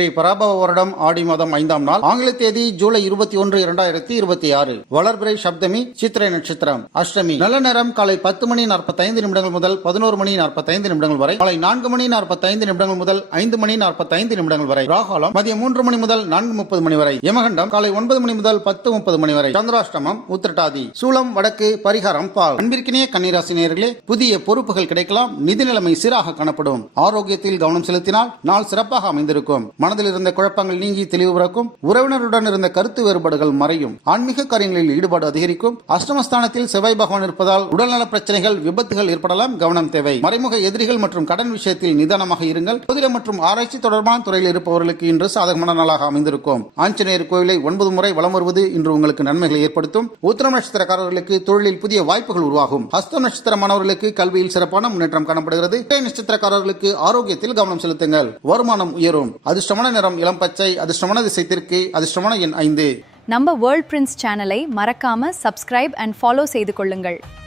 பராபவ வருடம் ஆடி மாதம் 5ஆம் நாள், ஆங்கில தேதி ஜூலை 21, 2026. வளர்பிறை சப்தமி, சித்திரை நட்சத்திரம், அஷ்டமி. நல்ல நேரம் காலை 10 மணி 45 நிமிடங்கள் முதல் 11 மணி 45 நிமிடங்கள் வரை, காலை 4 மணி 45 நிமிடங்கள் முதல் 5 மணி 45 நிமிடங்கள் வரை, ராகாலம் மதியம் 3 மணி முதல் 4:30 மணி வரை, யமகண்டம் காலை 9 மணி முதல் 10:30 மணி வரை, சந்திராஷ்டமம் உத்திரட்டாதி, சூலம் வடக்கு, பரிகாரம் பால். அன்பிற்கினிய கன்னிராசி நேயர்களே, புதிய பொறுப்புகள் கிடைக்கலாம், நிதி நிலைமை சீராக காணப்படும், ஆரோக்கியத்தில் கவனம் செலுத்தினால் நாள் சிறப்பாக அமைந்திருக்கும், மனதில் இருந்த குழப்பங்கள் நீங்கி தெளிவு பிறக்கும், உறவினருடன் இருந்த கருத்து வேறுபாடுகள் மறையும், ஆன்மீக காரியங்களில் ஈடுபாடு அதிகரிக்கும், அஷ்டமஸ்தானத்தில் செவ்வாய் பகவான் இருப்பதால் உடல்நல பிரச்சனைகள், விபத்துகள் ஏற்படலாம், கவனம் தேவை. மறைமுக எதிரிகள் மற்றும் கடன் விஷயத்தில் நிதானமாக இருங்கள். ஜோதிடம் மற்றும் ஆராய்ச்சி தொடர்பான துறையில் இருப்பவர்களுக்கு இன்று சாதகமான நாளாக அமைந்திருக்கும். ஆஞ்சநேயர் கோயிலை 9 முறை வலம் வருவது இன்று உங்களுக்கு நன்மைகளை ஏற்படுத்தும். உத்திரம் நட்சத்திரக்காரர்களுக்கு தொழிலில் புதிய வாய்ப்புகள் உருவாகும். ஹஸ்தம் நட்சத்திரமானவர்களுக்கு கல்வியில் சிறப்பான முன்னேற்றம் காணப்படுகிறது. நட்சத்திரக்காரர்களுக்கு ஆரோக்கியத்தில் கவனம் செலுத்துங்கள், வருமானம் உயரும். அதிர்ஷ்டமான நிறம் இளம் பச்சை, அதிர்ஷ்டமான திசை தெற்கு, அதிர்ஷ்டமான எண் 5. நம்ம வேர்ல்ட் பிரின்ஸ் சேனலை மறக்காம சப்ஸ்கிரைப் அண்ட் ஃபாலோ செய்து கொள்ளுங்கள்.